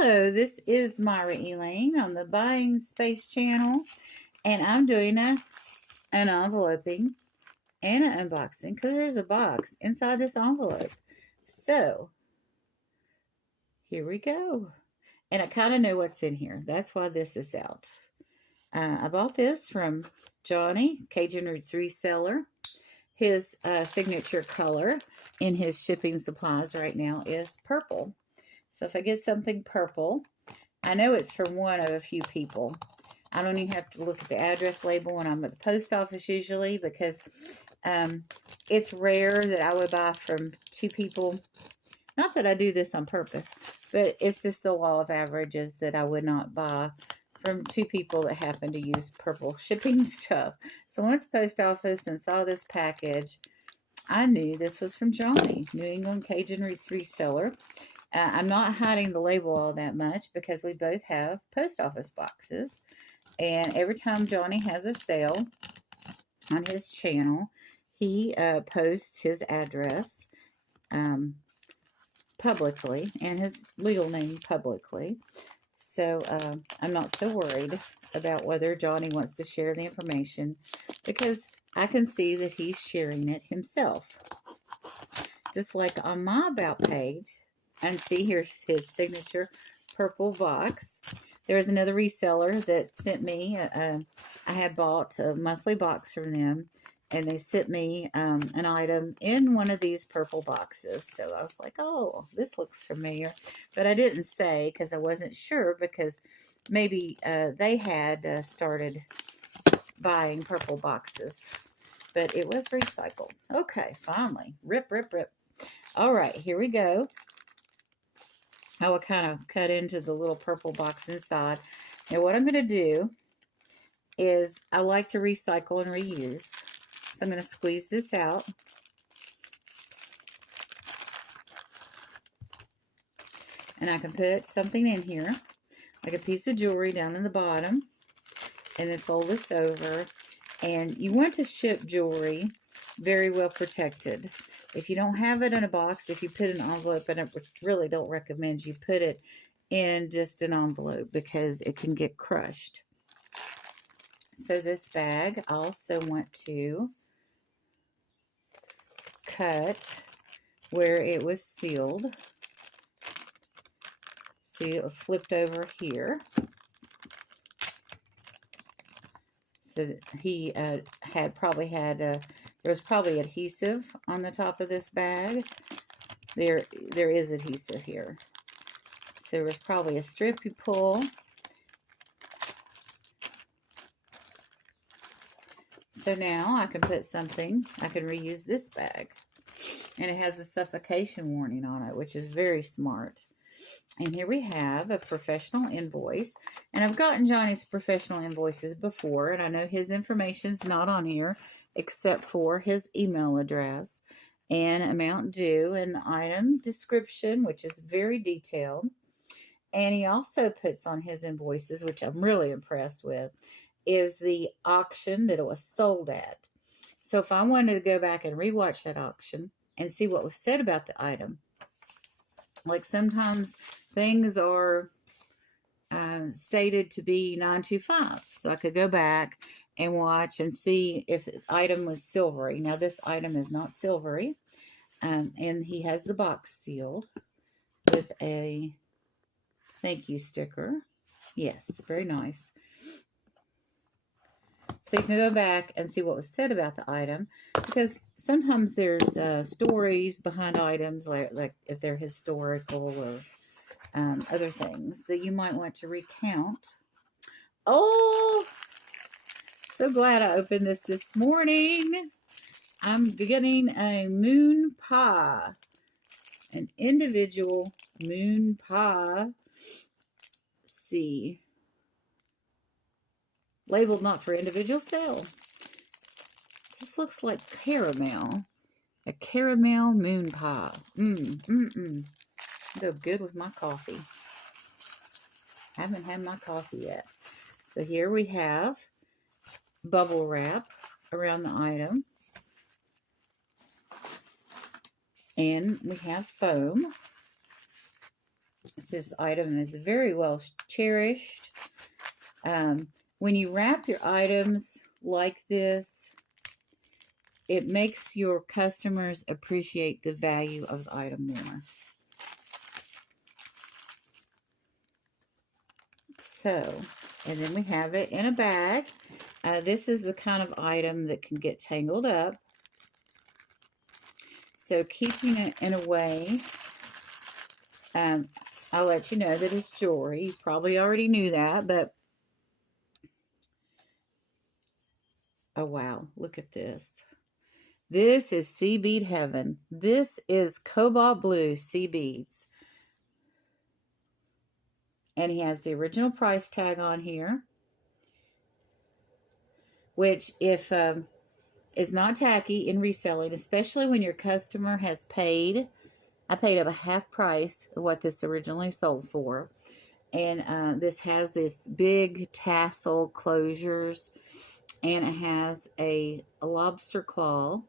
Hello, this is Myra Elaine on the Buying Space channel, and I'm doing an enveloping and an unboxing because there's a box inside this envelope. So, here we go. And I kind of know what's in here. That's why this is out. I bought this from Johnny, Cajun Roots Reseller. His signature color in his shipping supplies right now is purple. So if I get something purple, I know it's from one of a few people. I don't even have to look at the address label when I'm at the post office usually, because it's rare that I would buy from two people. Not that I do this on purpose, but it's just the law of averages that I would not buy from two people that happen to use purple shipping stuff. So I went to the post office and saw this package. I knew this was from Johnny, New England Cajun Roots Reseller. I'm not hiding the label all that much because we both have post office boxes. And every time Johnny has a sale on his channel, he posts his address publicly and his legal name publicly. So I'm not so worried about whether Johnny wants to share the information because I can see that he's sharing it himself. Just like on my About page, and see here's his signature purple box. There was another reseller that sent me, I had bought a monthly box from them, and they sent me an item in one of these purple boxes. So I was like, oh, this looks familiar. But I didn't say because I wasn't sure, because maybe they had started buying purple boxes. But it was recycled. Okay, finally. Rip, rip, rip. All right, here we go. I will kind of cut into the little purple box inside. Now what I'm going to do is I like to recycle and reuse. So I'm going to squeeze this out. And I can put something in here, like a piece of jewelry down in the bottom. And then fold this over. And you want to ship jewelry very well protected. If you don't have it in a box, if you put an envelope, and I really don't recommend you put it in just an envelope because it can get crushed. So this bag, I also want to cut where it was sealed. See, it was flipped over here. So he had probably had there was probably adhesive on the top of this bag. There is adhesive here. So there was probably a strip you pull. So now I can put something, I can reuse this bag. And it has a suffocation warning on it, which is very smart. And here we have a professional invoice. And I've gotten Johnny's professional invoices before, and I know his information's not on here except for his email address and amount due and the item description, which is very detailed. And he also puts on his invoices, which I'm really impressed with, is the auction that it was sold at. So if I wanted to go back and rewatch that auction and see what was said about the item, like sometimes things are stated to be 925. So I could go back and watch and see if the item was silvery. Now this item is not silvery. And he has the box sealed with a thank you sticker. Yes, very nice. So you can go back and see what was said about the item, because sometimes there's stories behind items, like if they're historical or other things that you might want to recount. Oh, so glad I opened this morning. I'm getting a moon pie, an individual moon pie. See. Labeled not for individual sale. This looks like caramel. A caramel moon pie. Go good with my coffee. Haven't had my coffee yet. So here we have bubble wrap around the item. And we have foam. This item is very well cherished. When you wrap your items like this, it makes your customers appreciate the value of the item more. So, and then we have it in a bag. This is the kind of item that can get tangled up. So keeping it in a way, I'll let you know that it's jewelry. You probably already knew that, but oh wow, look at this. This is sea bead heaven. This is cobalt blue sea beads. And he has the original price tag on here, which if is not tacky in reselling, especially when your customer has paid. I paid up a half price of what this originally sold for. And this has this big tassel closures, and it has a lobster claw.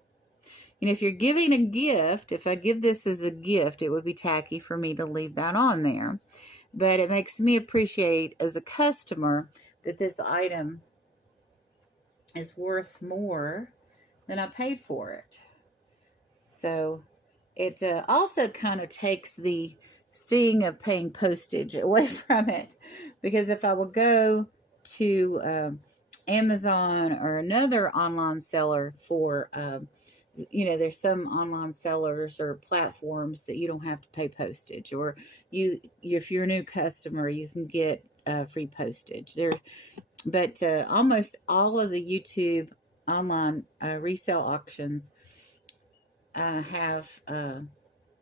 And if you're giving a gift, if I give this as a gift, it would be tacky for me to leave that on there. But it makes me appreciate as a customer that this item is worth more than I paid for it. So it also kind of takes the sting of paying postage away from it. Because if I will go to Amazon or another online seller for there's some online sellers or platforms that you don't have to pay postage, or if you're a new customer, you can get free postage there. But almost all of the YouTube online resale auctions have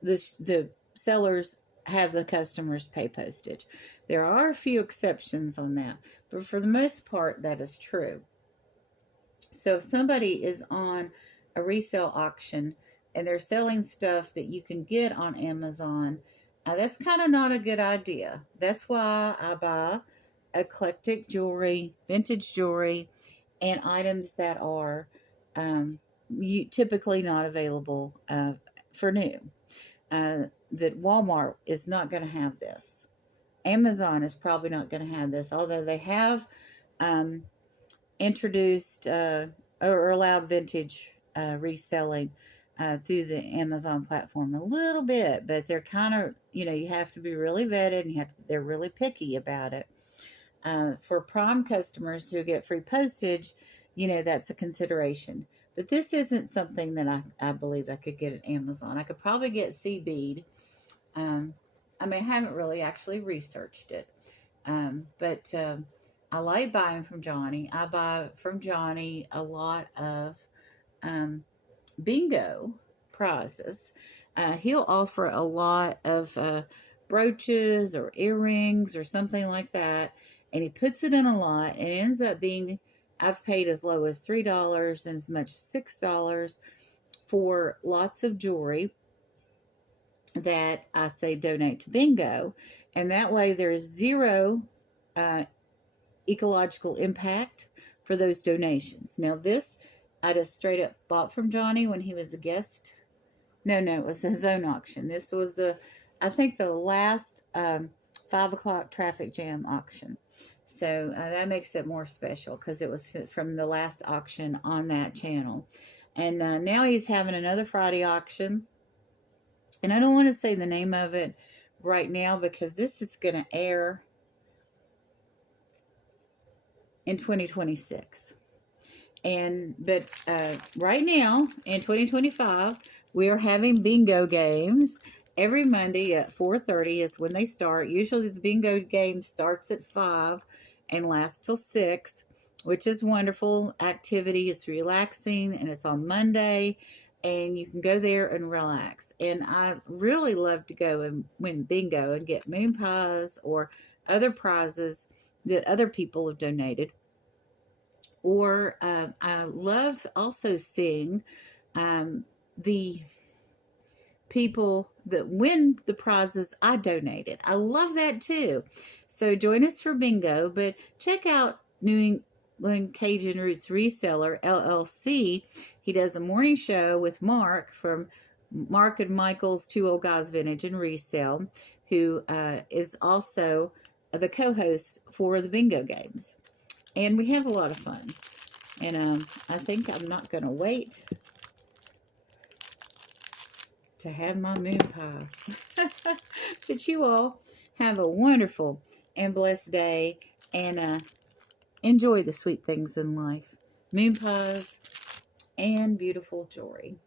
the sellers have the customers pay postage. There are a few exceptions on that, but for the most part, that is true. So if somebody is on a resale auction and they're selling stuff that you can get on Amazon, that's kind of not a good idea. That's why I buy eclectic jewelry, vintage jewelry, and items that are typically not available for new. That Walmart is not going to have this. Amazon is probably not going to have this, although they have introduced or allowed vintage reselling through the Amazon platform a little bit, but they're kind of, you have to be really vetted, and they're really picky about it. For Prime customers who get free postage, that's a consideration. But this isn't something that I believe I could get at Amazon. I could probably get sea bead. I haven't really actually researched it. But I like buying from Johnny. I buy from Johnny a lot of bingo prizes. He'll offer a lot of brooches or earrings or something like that, and he puts it in a lot, and it ends up being, I've paid as low as $3 and as much as $6 for lots of jewelry that I say donate to bingo, and that way there's zero ecological impact for those donations. Now this I just straight up bought from Johnny when he was a guest. No, it was his own auction. This was I think the last 5 o'clock traffic jam auction. So that makes it more special because it was from the last auction on that channel. And now he's having another Friday auction. And I don't want to say the name of it right now because this is going to air in 2026. But right now in 2025, we are having bingo games every Monday at 4:30 is when they start. Usually the bingo game starts at 5 and lasts till 6, which is wonderful activity. It's relaxing, and it's on Monday, and you can go there and relax. And I really love to go and win bingo and get moon pies or other prizes that other people have donated. Or I love also seeing the people that win the prizes I donated. I love that too. So join us for bingo, but check out New England Cajun Roots Reseller, LLC. He does a morning show with Mark from Mark and Michael's Two Old Guys Vintage and Resale. who is also the co-host for the bingo games. And we have a lot of fun. And I think I'm not going to wait to have my moon pie. But you all have a wonderful and blessed day, and enjoy the sweet things in life. Moon pies and beautiful jewelry.